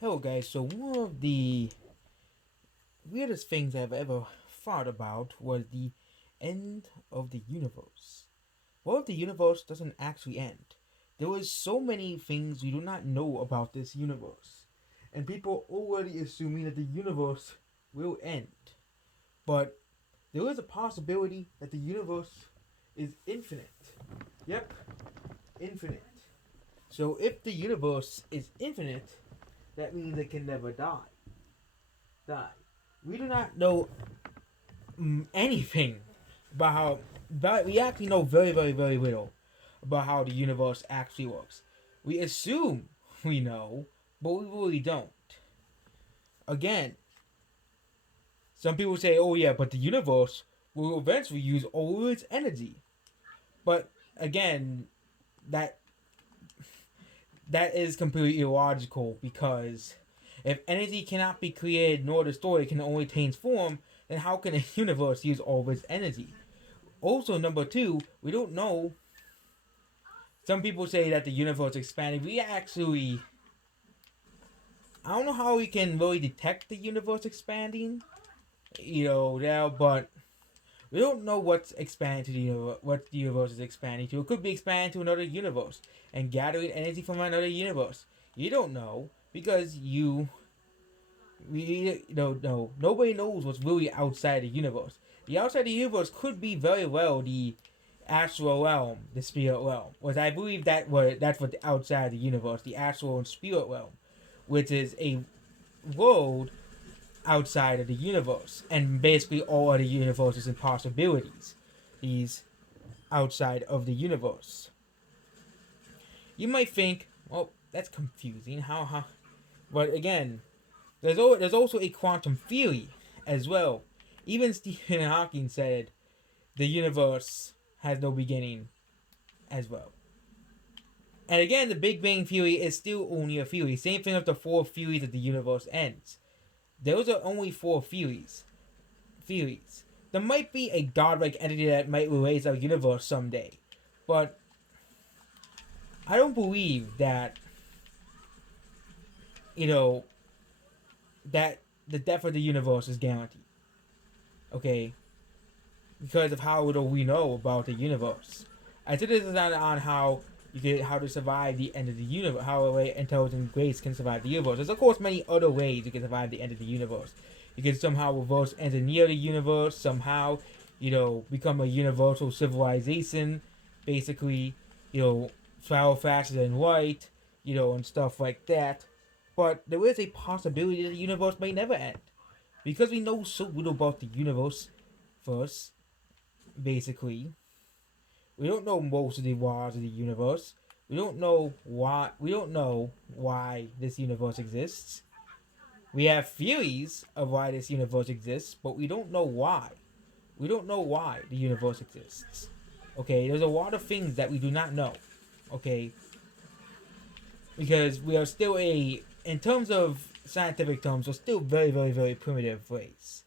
Hello, guys. So, one of the weirdest things I've ever thought about was the end of the universe. What if the universe doesn't actually end? There is so many things we do not know about this universe, and people already assuming that the universe will end. But there is a possibility that the universe is infinite. Yep, infinite. So, if the universe is infinite, that means it can never die. We do not know anything about how. But we actually know very, very, very little about how the universe actually works. We assume we know, but we really don't. Again, some people say, "Oh yeah, but the universe will eventually use all its energy." But again, that that is completely illogical because if energy cannot be created nor destroyed, it can only transform, then how can a universe use all of its energy? Also, number two, we don't know. Some people say that the universe expanded. We actually, I don't know how we can really detect the universe expanding, now, but we don't know what's expanding to the universe, what the universe is expanding to. It could be expanding to another universe and gathering energy from another universe. You don't know because we don't know. Nobody knows what's really outside the universe. The outside the universe could be very well the astral realm, the spirit realm. Was I believe that's what the outside the universe, the astral and spirit realm, which is a world outside of the universe, and basically all other universes and possibilities. These outside of the universe. You might think, well, that's confusing. How? But again, there's also a quantum theory as well. Even Stephen Hawking said the universe has no beginning as well. And again, the Big Bang Theory is still only a theory. Same thing with the four theories that the universe ends. Those are only four theories. Theories. There might be a godlike entity that might erase our universe someday, but I don't believe that you know that the death of the universe is guaranteed. Okay, because of how little we know about the universe. I said this is not on how to survive the end of the universe, how a way intelligent grace can survive the universe. There's of course many other ways you can survive the end of the universe. You can somehow reverse engineer the universe, somehow, become a universal civilization, basically, travel faster than light, and stuff like that. But there is a possibility that the universe may never end. Because we know so little about the universe, first, basically, we don't know most of the laws of the universe. We don't know why. We don't know why this universe exists. We have theories of why this universe exists, but we don't know why. We don't know why the universe exists. Okay, there's a lot of things that we do not know. Okay, because we are still in terms of scientific terms, we're still very, very, very primitive race.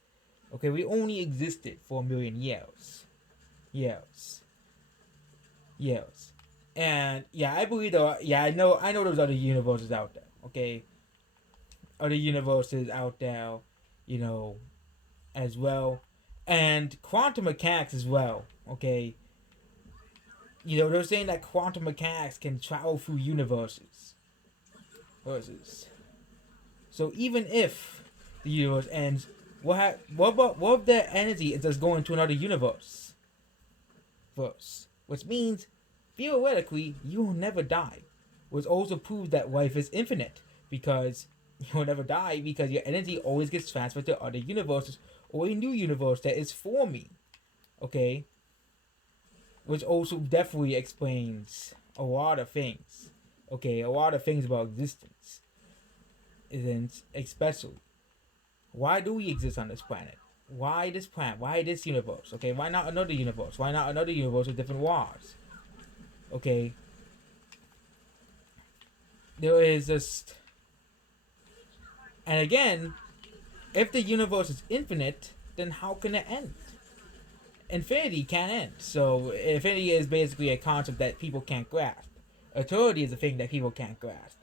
Okay, we only existed for a million years. Years. Yes. And yeah, I believe though. Yeah, I know there's other universes out there. Okay, other universes out there, you know, as well, and quantum mechanics as well. Okay, they're saying that quantum mechanics can travel through universes. Versus. So even if the universe ends, what if the energy is just going to another universe first? Which means theoretically, you will never die. Which also proves that life is infinite because you will never die because your energy always gets transferred to other universes or a new universe that is forming. Okay? Which also definitely explains a lot of things. Okay, a lot of things about existence. Isn't especially why do we exist on this planet? Why this planet? Why this universe? Okay, why not another universe? Why not another universe with different laws? Okay, there is just, and again, if the universe is infinite, then how can it end? Infinity can't end. So infinity is basically a concept that people can't grasp. Eternity is a thing that people can't grasp.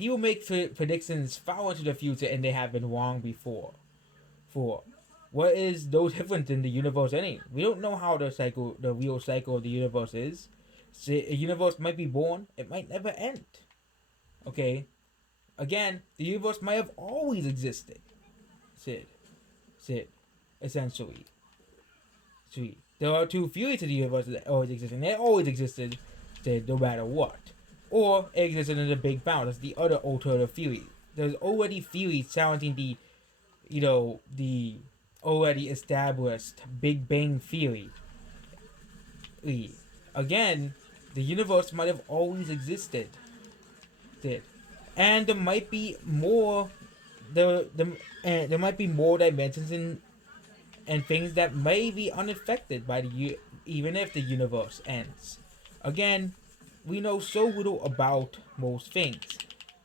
people make predictions far into the future, and they have been wrong before. For what is no different than the universe anyway? We don't know how the real cycle of the universe is. So a universe might be born, it might never end. Okay, again, the universe might have always existed. Sid, essentially. Sweet. There are two theories to the universe that always exist, and they always existed, no matter what. Or it existed in the Big Bang. That's the other alternative theory. There's already theories challenging the already established Big Bang theory. Again, the universe might have always existed. And there might be more there might be more dimensions and things that may be unaffected by even if the universe ends. Again, we know so little about most things.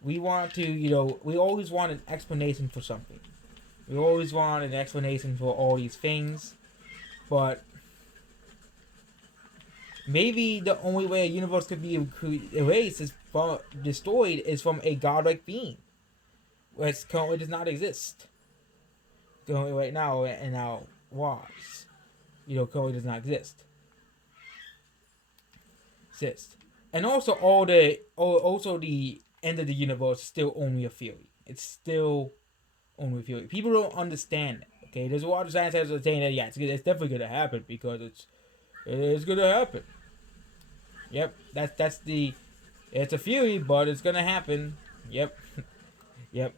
We want to, we always want an explanation for something. We always want an explanation for all these things, but maybe the only way a universe could be erased destroyed is from a godlike being, which currently does not exist. Currently, right now, in our wars, currently does not exist. And also, also the end of the universe is still only a theory. It's still only a theory. People don't understand it. Okay, there's a lot of scientists that are saying that it's definitely gonna happen because it's gonna happen. Yep, it's a theory, but it's gonna happen. Yep, yep.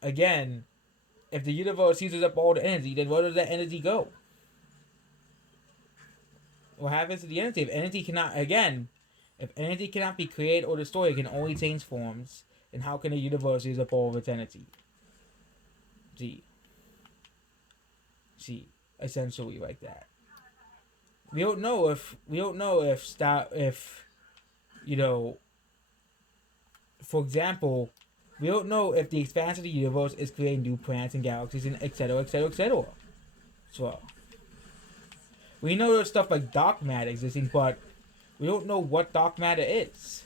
Again, if the universe uses up all the energy, then where does that energy go? What happens to the energy? If energy cannot be created or destroyed, it can only change forms. And how can the universe use up all of its energy? Essentially like that. We don't know if for example, we don't know if the expanse of the universe is creating new planets and galaxies and etc. So we know there's stuff like dark matter existing, but we don't know what dark matter is.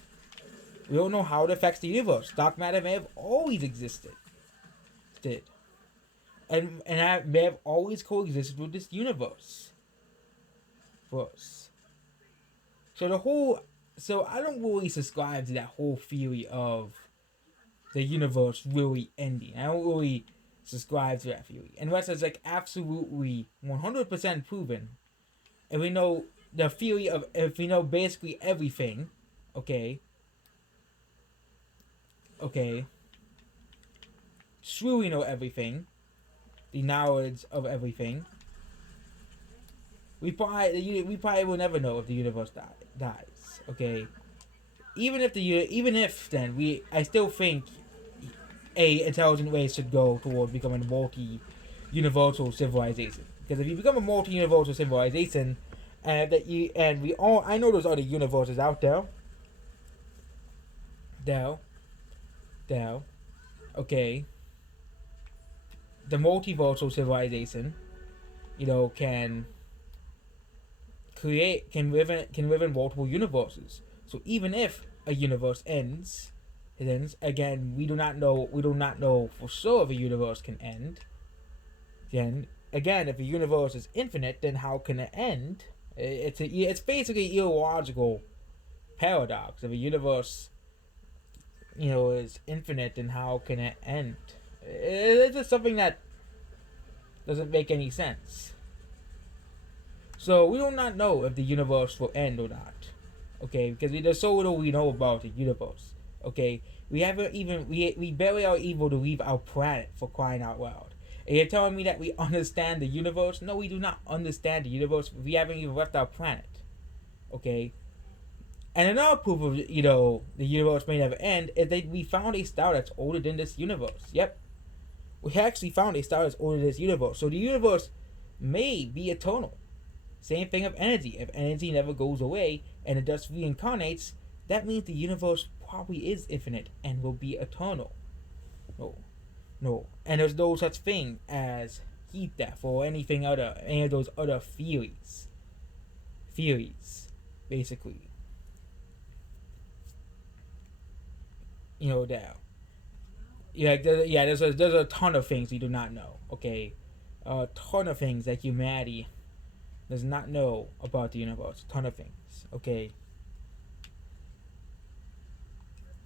We don't know how it affects the universe. Dark matter may have always existed. And that may have always coexisted with this universe. So I don't really subscribe to that whole theory of the universe really ending. I don't really subscribe to that theory. Unless it's like absolutely 100% proven. And we know the theory of, if we know basically everything, okay, sure we know everything, the knowledge of everything, we probably will never know if the universe dies, okay? Even if I still think a intelligent race should go toward becoming a multi-universal civilization. Because if you become a multi-universal civilization, I know there's other universes out there. Okay. The multiversal civilization, can live in multiple universes. So even if a universe ends, again, we do not know for sure if a universe can end. Then again, if a universe is infinite, then how can it end? It's basically illogical paradox. If a universe, is infinite, then how can it end? It's just something that doesn't make any sense. So we do not know if the universe will end or not. Okay, because there's so little we know about the universe. Okay, we barely are able to leave our planet, for crying out loud. And you're telling me that we understand the universe? No, we do not understand the universe. We haven't even left our planet. Okay. And another proof of the universe may never end is that we found a star that's older than this universe. Yep. We actually found a star that's older than this universe. So the universe may be eternal. Same thing of energy. If energy never goes away and it just reincarnates, that means the universe probably is infinite and will be eternal. No. And there's no such thing as heat death or any of those other theories. Basically. There. There's a ton of things we do not know. Okay, a ton of things that humanity does not know about the universe. A ton of things. Okay,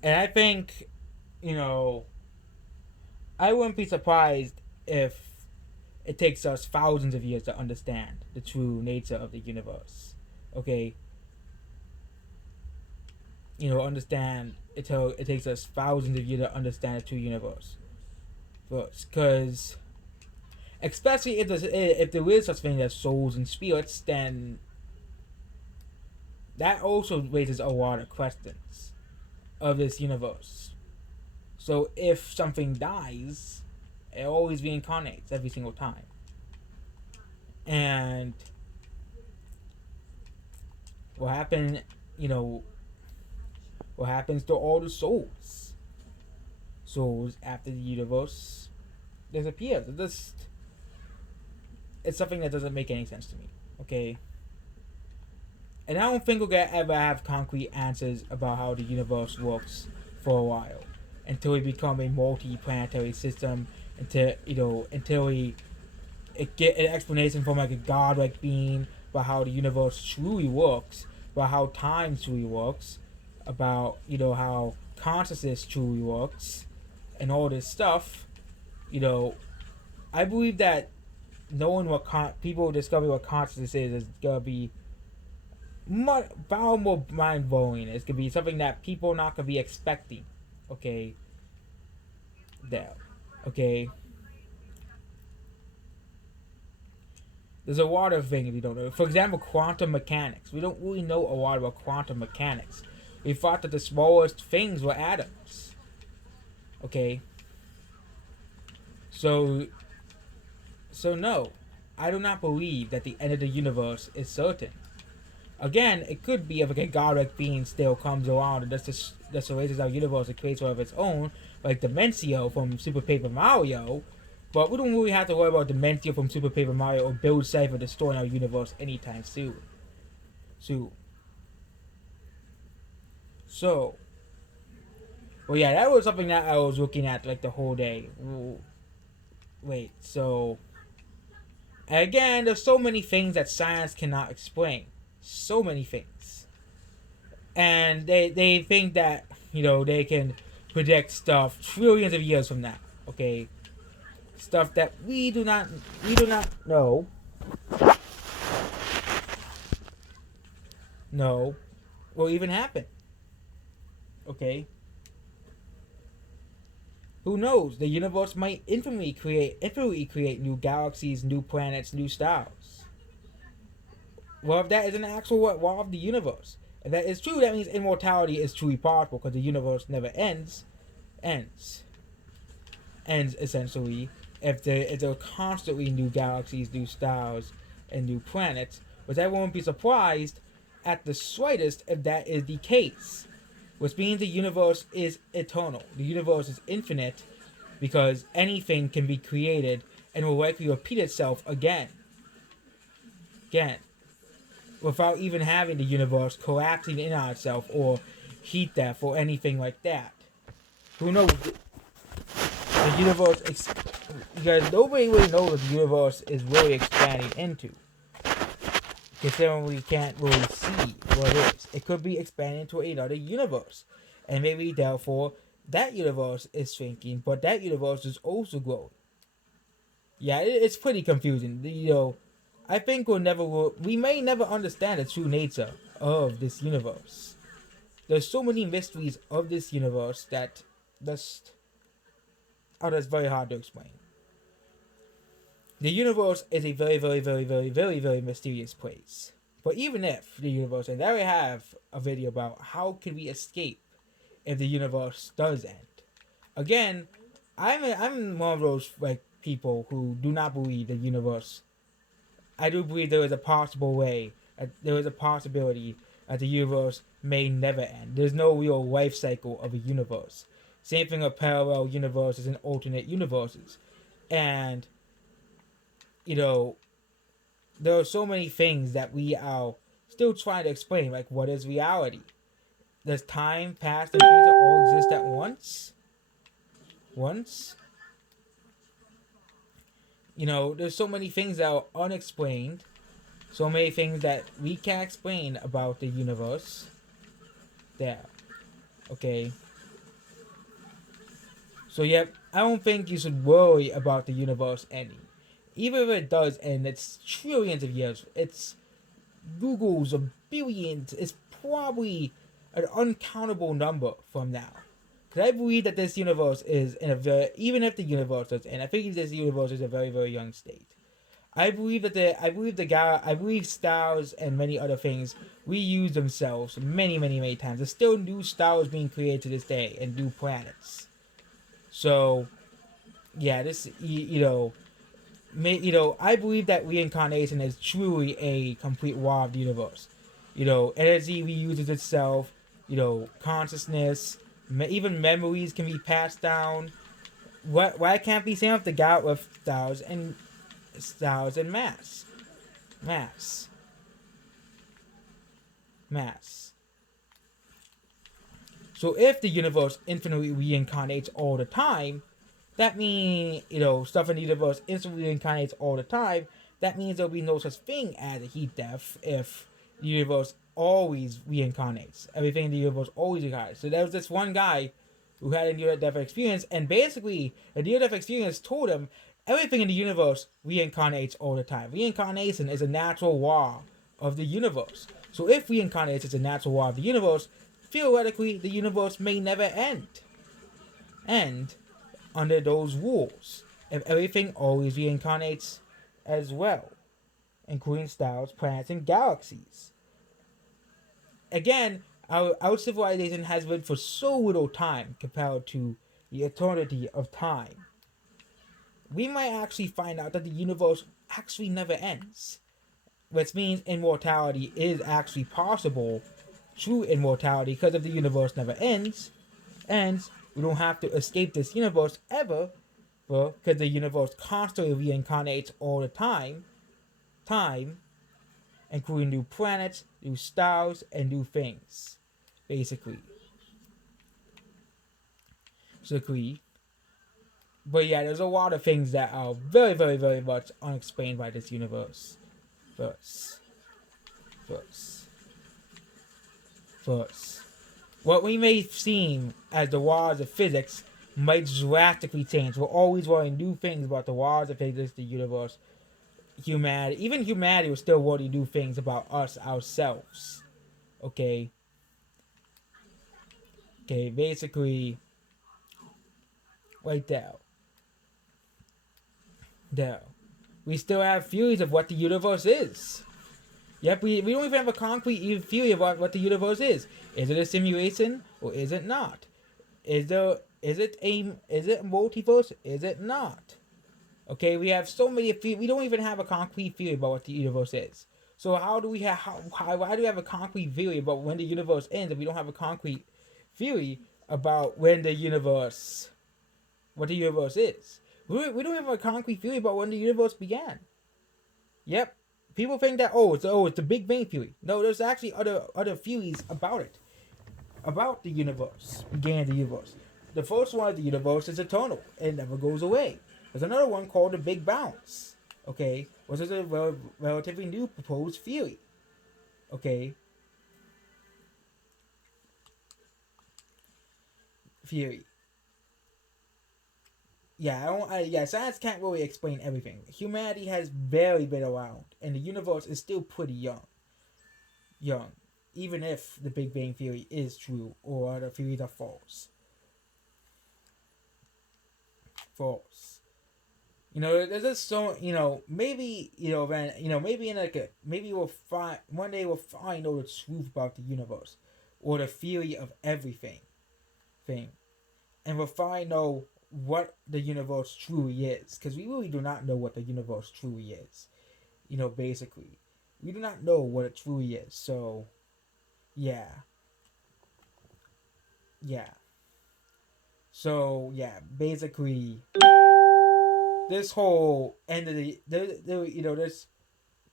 and I think, you know, I wouldn't be surprised if it takes us thousands of years to understand the true nature of the universe. Okay, understand it takes us thousands of years to understand the true universe. Because especially if there is such thing as souls and spirits, then that also raises a lot of questions of this universe. So if something dies, it always reincarnates every single time. And what happened, you know, what happens to all the souls? Souls after the universe disappears. It's something that doesn't make any sense to me. Okay? And I don't think we're gonna ever have concrete answers about how the universe works for a while. Until we become a multi-planetary system, until we get an explanation from like a godlike being about how the universe truly works, about how time truly works, about how consciousness truly works, and all this stuff. I believe that knowing what people discover what consciousness is gonna be far more mind blowing. It's gonna be something that people are not gonna be expecting. Okay, there. Okay. There's a lot of things we don't know. For example, quantum mechanics. We don't really know a lot about quantum mechanics. We thought that the smallest things were atoms. Okay. So no, I do not believe that the end of the universe is certain. Again, it could be if a godlike being still comes around and just erases our universe and creates one of its own, like Dementio from Super Paper Mario. But we don't really have to worry about Dementio from Super Paper Mario or Build Cipher destroying our universe anytime soon. So, well, yeah, that was something that I was looking at like the whole day. Wait, so again, there's so many things that science cannot explain. So many things, and they think that they can predict stuff trillions of years from now. Okay, stuff that we do not know. No, will even happen. Okay, who knows? The universe might infinitely create new galaxies, new planets, new stars. Well, if that is an actual law of the universe, if that is true, that means immortality is truly possible because the universe never ends. Ends essentially. If there are constantly new galaxies, new stars, and new planets, but I won't be surprised at the slightest if that is the case. Which means the universe is eternal. The universe is infinite because anything can be created and will likely repeat itself again. Without even having the universe collapsing in on itself or heat death or anything like that. Who knows? The universe, because nobody really knows what the universe is really expanding into. Considering we can't really see what it is. It could be expanding into another universe. And maybe therefore that universe is shrinking, but that universe is also growing. Yeah, it's pretty confusing. I think we may never understand the true nature of this universe. There's so many mysteries of this universe that that's very hard to explain. The universe is a very, very, very, very, very, very mysterious place. But even if the universe, and there we have a video about how can we escape if the universe does end. Again, I'm one of those people who do not believe the universe. I do believe there is a possible way, there is a possibility that the universe may never end. There's no real life cycle of a universe. Same thing with parallel universes and alternate universes. And there are so many things that we are still trying to explain, like what is reality? does time, past, and future all exist at once? Once? There's so many things that are unexplained. So many things that we can't explain about the universe. There. Okay. So yep, I don't think you should worry about the universe ending. Even if it does end, it's trillions of years. It's Google's a billions. It's probably an uncountable number from now. Because I believe that this universe is in a very, even if the universe does end, I think this universe is a very, very young state. I believe stars and many other things reuse themselves many, many, many times. There's still new stars being created to this day and new planets. So, yeah, I believe that reincarnation is truly a complete law of the universe. Energy reuses itself. Consciousness, even memories can be passed down. Why can't we same up the God with stars and mass, mass. So if the universe infinitely reincarnates all the time, that means, stuff in the universe instantly reincarnates all the time. That means there'll be no such thing as a heat death if the universe always reincarnates. Everything in the universe always reincarnates. So there was this one guy who had a near-death experience, and basically, the near-death experience told him everything in the universe reincarnates all the time. Reincarnation is a natural law of the universe. So if reincarnation is a natural law of the universe, theoretically, the universe may never end. And under those rules, if everything always reincarnates as well, including stars, planets, and galaxies. Again, our civilization has been for so little time compared to the eternity of time. We might actually find out that the universe actually never ends, which means immortality is actually possible, true immortality, because if the universe never ends, and we don't have to escape this universe ever, because the universe constantly reincarnates all the time, including new planets, new stars, and new things, basically. But yeah, there's a lot of things that are very, very, very much unexplained by this universe. First, first, first. What we may seem as the laws of physics might drastically change. We're always learning new things about the laws of physics, the universe, humanity. Even humanity will still learning new things about us ourselves. Okay? Okay, basically, right there. There. We still have theories of what the universe is. Yep, we don't even have a concrete theory about what the universe is. Is it a simulation or is it not? Is it a multiverse? Is it not? Okay, we have so many. We don't even have a concrete theory about what the universe is. So how do we have? Why do we have a concrete theory about when the universe ends if we don't have a concrete theory about when the universe, what the universe is? We don't have a concrete theory about when the universe began. Yep, people think that it's the Big Bang theory. No, there's actually other theories about it, about the universe, began the universe. The first one of the universe is eternal; it never goes away. There's another one called the Big Bounce. Okay, which is a relatively new proposed theory. Okay, theory. Yeah, science can't really explain everything. Humanity has barely been around, and the universe is still pretty young. Young, even if the Big Bang theory is true or the theories are false. False. There's just so maybe then maybe in maybe we'll find one day we'll find out the truth about the universe or the theory of everything, and we'll find out what the universe truly is, because we really do not know what the universe truly is. Basically, we do not know what it truly is. So, yeah, yeah. So yeah, basically, this whole end of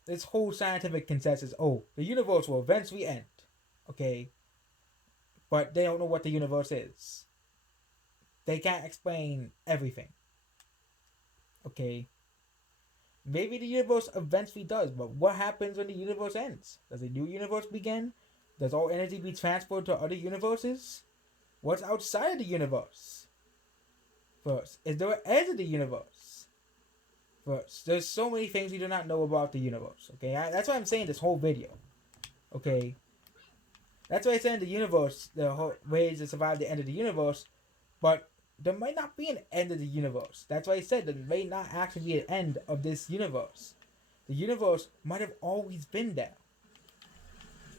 this whole scientific consensus. Oh, the universe will eventually end. Okay, but they don't know what the universe is. They can't explain everything. Okay? Maybe the universe eventually does, but what happens when the universe ends? Does a new universe begin? Does all energy be transferred to other universes? What's outside of the universe? First, is there an edge of the universe? First, there's so many things we do not know about the universe. Okay, that's why I'm saying this whole video. Okay, that's why I said the universe, the whole ways to survive the end of the universe, but there might not be an end of the universe. That's why I said there may not actually be an end of this universe. The universe might have always been there.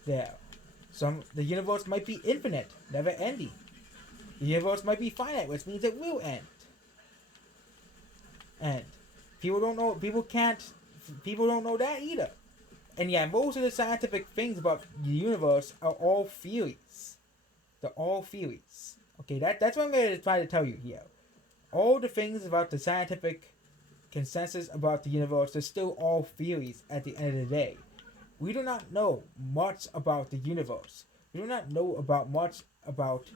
The universe might be infinite, never ending. The universe might be finite, which means it will end. And people don't know. People don't know that either. And yeah, most of the scientific things about the universe are all theories. They're all theories. Okay, that's what I'm going to try to tell you here. All the things about the scientific consensus about the universe are still all theories at the end of the day. We do not know much about the universe. We do not know much about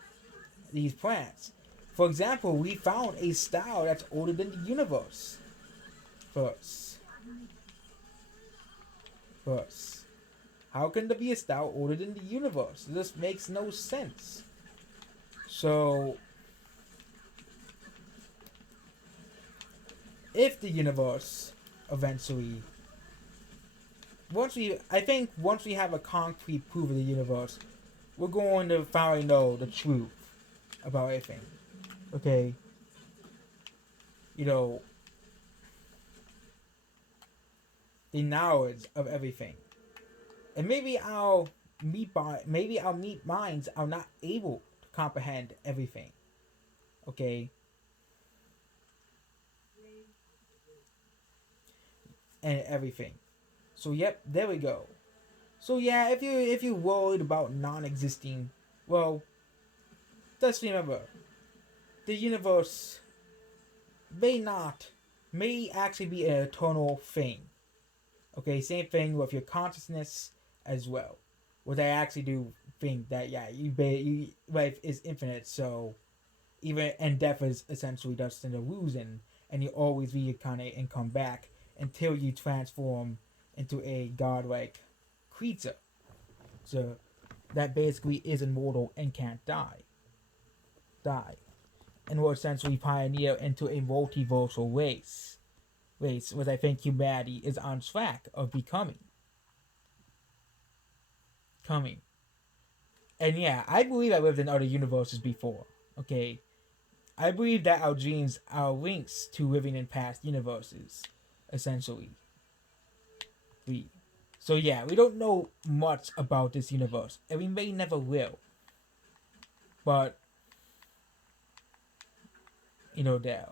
these planets. For example, we found a star that's older than the universe. First. How can there be a star older than the universe? This makes no sense. So, if the universe eventually, once we have a concrete proof of the universe, we're going to finally know the truth about everything. Okay? You know, the knowledge of everything. And maybe our meat minds are not able to comprehend everything. Okay? And everything. So yep, there we go. So yeah, if you're worried about non-existing, well, just remember, the universe may actually be an eternal thing. Okay, same thing with your consciousness as well. Which I actually do think that life is infinite, so and death is essentially just an illusion, and you always reincarnate and come back until you transform into a godlike creature. So that basically is immortal and can't die. And will essentially pioneer into a multiversal race, which I think humanity is on track of becoming. And yeah, I believe I lived in other universes before. Okay, I believe that our dreams are links to living in past universes, essentially. So yeah, we don't know much about this universe, and we may never will. But there.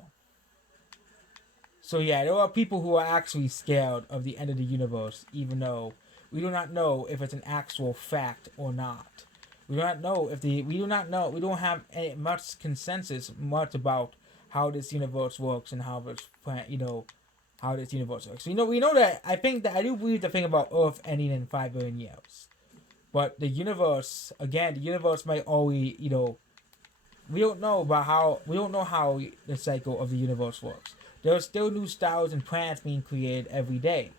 So yeah, there are people who are actually scared of the end of the universe, even though we do not know if it's an actual fact or not. We do not know. We don't have much consensus about how this universe works and how this universe works. We know that I do believe the thing about Earth ending in 5 billion years, but the universe might always we don't know how the cycle of the universe works. There are still new stars and planets being created every day.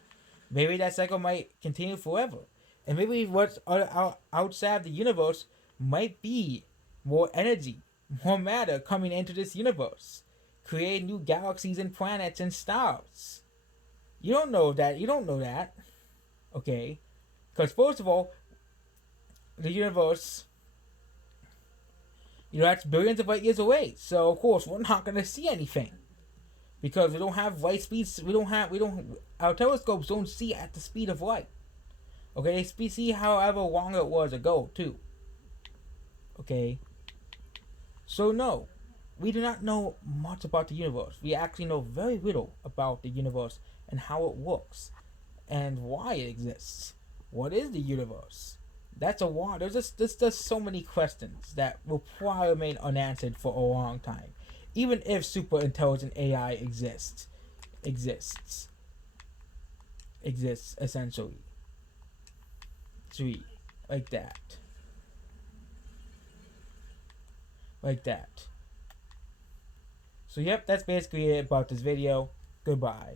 Maybe that cycle might continue forever. And maybe what's outside the universe might be more energy, more matter coming into this universe, creating new galaxies and planets and stars. You don't know that. Okay? Because first of all, the universe, that's billions of light years away. So of course we're not gonna see anything. Because we don't have light speeds. Our telescopes don't see at the speed of light. Okay, they see however long it was ago too. Okay. So no, we do not know much about the universe. We actually know very little about the universe and how it works, and why it exists. What is the universe? That's a lot. There's just so many questions that will probably remain unanswered for a long time, even if super intelligent AI exists essentially. Like that. like that. So yep, that's basically it about this video. Goodbye.